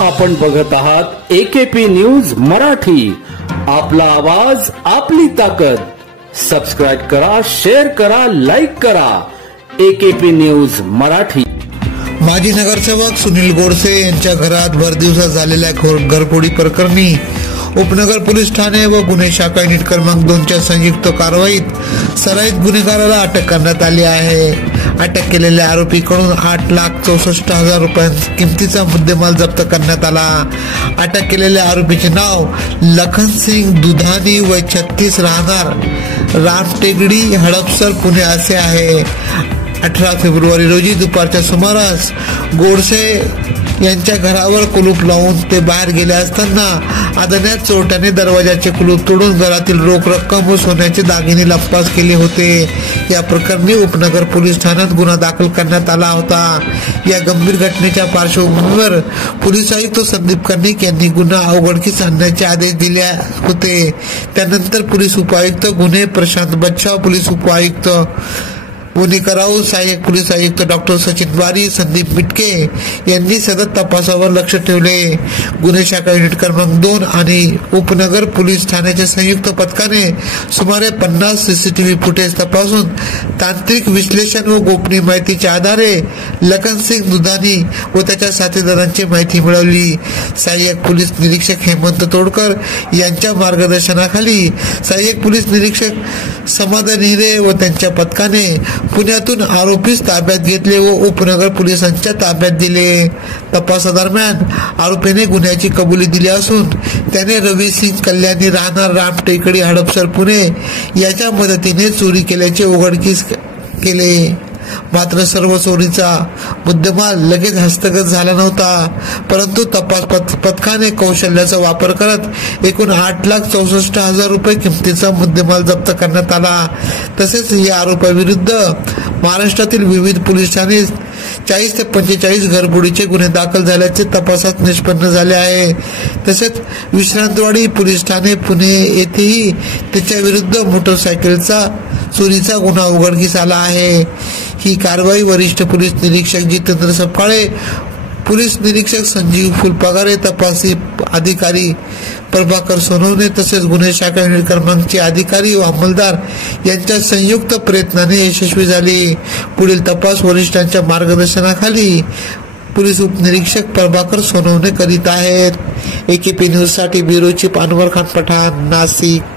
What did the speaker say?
आपण बघत आहात AKP न्यूज मराठी। आपला आवाज आपली ताकद। सबस्क्राइब करा, शेअर करा, लाईक करा। AKP news Marathi. माजी नगरसेवक सुनील गोडसे यांच्या घरात भरदिवसा झालेल्या घरफोडी प्रकरणी उपनगर पोलीस ठाणे व गुन्हे शाखा युनिट क्रमांक 2च्या संयुक्त कारवाईत सराईत गुन्हेगाराला अटक करण्यात आली आहे। अटक केलेल्या आरोपीकडून 8,64,000 रुपये किमतीचा मुद्देमाल जप्त करण्यात आला। अटक केलेल्या आरोपीचे नाव लखनसिंग दुधानी वय 36 राहणार रामटेगडी हडपसर पुणे असे आहे। 18 फेब्रुवारी रोजी दुपारच्या सुमारास गोडसे यांच्या घरावर कुलूप लावून ते बाहेर गेले असताना अज्ञात चोरट्याने दरवाजाचे कुलूप तोडून घरातील रोख रक्कम व सोन्याचे दागिने लंपास केले होते। या प्रकरणी उपनगर पोलीस ठाण्यात गुन्हा दाखल करण्यात आला होता। या गंभीर घटनेच्या पार्श्वभूमीवर पोलीस आयुक्त संदीप कर्णिक यांनी गुन्हा उघडकीस आणण्याचे आदेश दिले होते। त्यानंतर पोलीस उपायुक्त गुन्हे प्रशांत बच्छाव, पोलीस उपायुक्त पुणेकराव, सहाय्यक पोलीस आयुक्त डॉक्टर सचिन वारी, संदीप मिटके यांनी सतत तपासावर लक्ष ठेवले। गुन्हे शाखा युनिट क्रमांक 2 आणि उपनगर पोलीस ठाण्याच्या संयुक्त पथकाने सुमारे 50 सीसीटीव्ही फुटेज तपासून तांत्रिक विश्लेषण व गोपनीय माहितीच्या आधारे लखनसिंग दुधानी व त्याच्या साथीदारांची माहिती मिळवली। सहाय्यक पोलीस निरीक्षक हेमंत तोडकर यांच्या मार्गदर्शनाखाली सहाय्यक पोलीस निरीक्षक समाधान हिरे व त्यांच्या पथकाने पुण्यातून आरोपीस ताब्यात घेतले व उपनगर पोलिसांच्या ताब्यात दिले। तपासादरम्यान आरोपीने गुन्ह्याची कबुली दिली असून त्याने रवी सिंग कल्याणी राहणार रामटेकडी हडपसर पुणे याच्या मदतीने चोरी केल्याचे उघडकीस केले। मात्र सर्व चोरीचा मुद्देमाल लगेच हस्तगत झाला नव्हता, परंतु तपास पथकाने कौशल्याचा वापर करत एकूण 8,64,000 रुपये किमतीचा मुद्देमाल जप्त करण्यात आला। तसेच या आरोपाविरुद्ध महाराष्ट्रातील विविध पोलीस ठाणे 40 ते 45 घरफोडीचे गुन्हे दाखल झाल्याचे तपासात निष्पन्न झाले आहे। तसेच विश्रांतवाडी पोलीस ठाणे पुणे येथेही त्याच्या विरुद्ध मोटरसायकलचा चोरीचा गुन्हा उघडकीस आला आहे। ही कारवाई वरिष्ठ पोलीस निरीक्षक जितेंद्र सपकाळे, पोलीस निरीक्षक संजीव फुलपगारे, तपासी अधिकारी प्रभाकर सोनवणे तसेच गुन्हे शाखा युनिट क्रमांकचे अधिकारी व अंमलदार यांच्या संयुक्त प्रयत्नाने यशस्वी झाली। पुढील तपास वरिष्ठांच्या मार्गदर्शनाखाली पोलीस उपनिरीक्षक प्रभाकर सोनवणे करीत आहेत। AKP न्यूज साठी ब्युरो चीफ अनवर खान पठाण, नाशिक।